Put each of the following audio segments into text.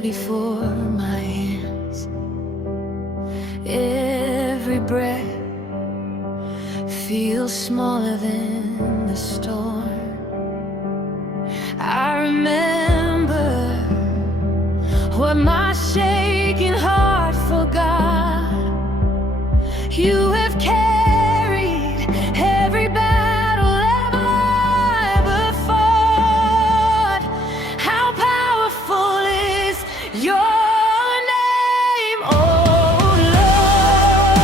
heavy for my hands. Every breath feels smaller than the storm. I remember what my shaking heart forgot. You have carried every battle ever fought. How powerful is your name, oh Lord.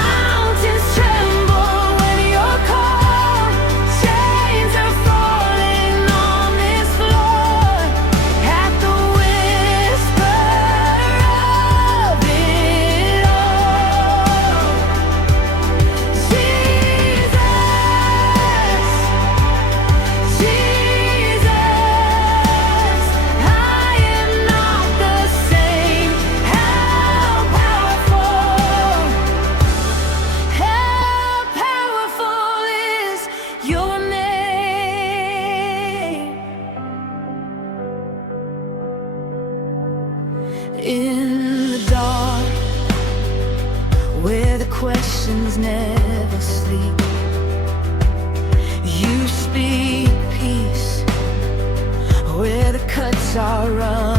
Mountains tremble when you're called. Chains are falling on this floor at the whisper of it all. Jesus, I am not the same. How powerful is your name. In the dark, where the questions never sleep, you speak peace where the cuts are running.